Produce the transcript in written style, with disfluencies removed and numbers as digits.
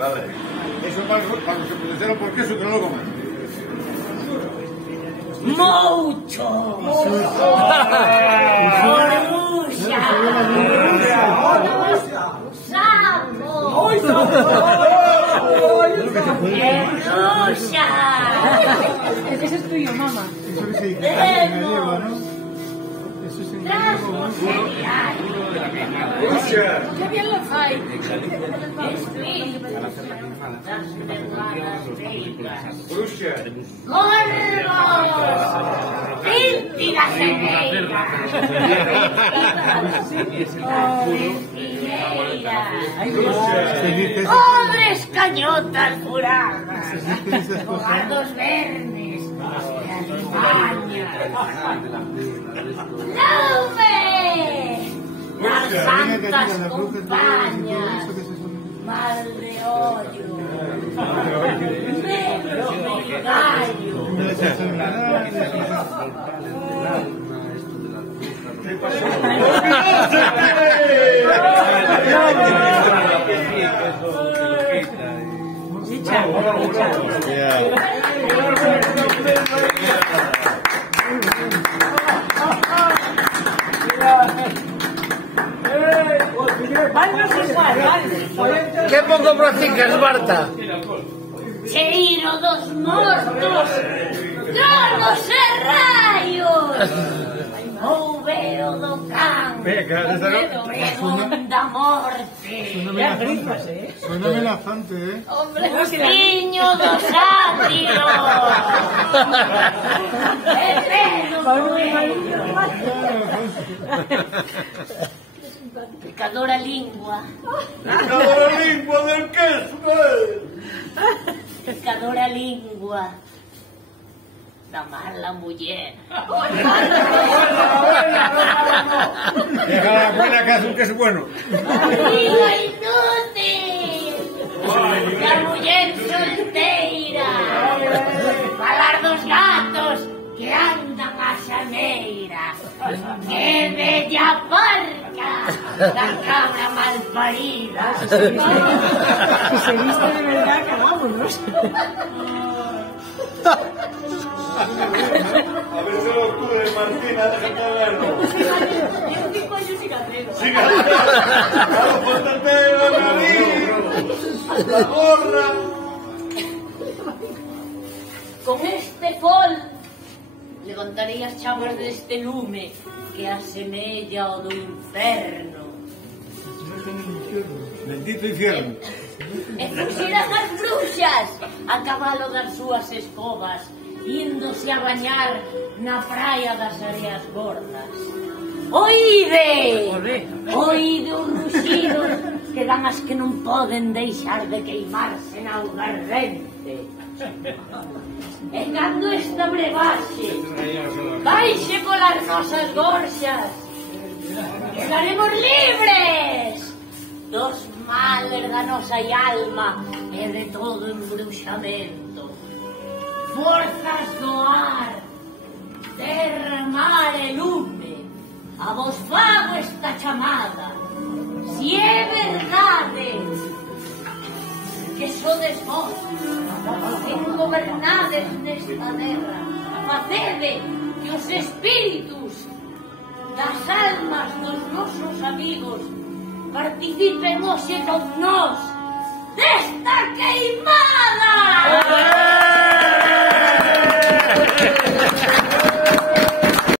Vale. Eso para los que protestaron por queso, que no lo coman. ¡Mucho! Ese es tuyo, mamá. Eso que se dice en gallego, ¿no? Eso es en gallego. ¡Qué bien lo hay! Bruxa. ¡Gorgos! ¡Píntiga señeira! ¡Pobres cañotas furadas! ¡Bogados verdes! ¡Laume! ¡Las santas compañas! ¡Mal de hoyo! ¡Negro me gallo! ¿Qué poco practicas, Marta? Cheiro dos mortos, ganos e raios. O veo do can, pregón da morte. Suena amenazante, ¿eh? Niño do sátiro. Pecadora lingua. Pecadora lingua del queso, Pecadora lingua da mala muller. Deja la buena que hace un queso bueno. ¡Amigo inútil! La muller solteira. Falar dos gatos que andan a xaneira. Que bella parca da cabra malparida. Si se viste de verdad, cagámonos. A ver si lo cubre Martina, déjate verlo. Yo 5 años cigarrero. Claro, ponte el pelo, la nariz, la gorra. Con este fol levantarei as chamas deste lume que asemella ao do inferno. Bendito infierno. E fuxirán as bruxas a cabalo das súas escobas, índose a bañar na praia das areas gordas. Oide! Oide os ruxidos que dan as que non poden deixar de queimarse na augardente. E cando esta brebaxe baixe polas nosas gorxas, quedaremos libres dos males da nosa alma e de todo embruxamento. Forzas do ar, terra, mar e lume, a vos fago esta chamada. Si é verdade que sodes vos que gobernades nesta terra, facede que os espíritus das almas dos nosos amigos participen hoxe con nós desta queimada!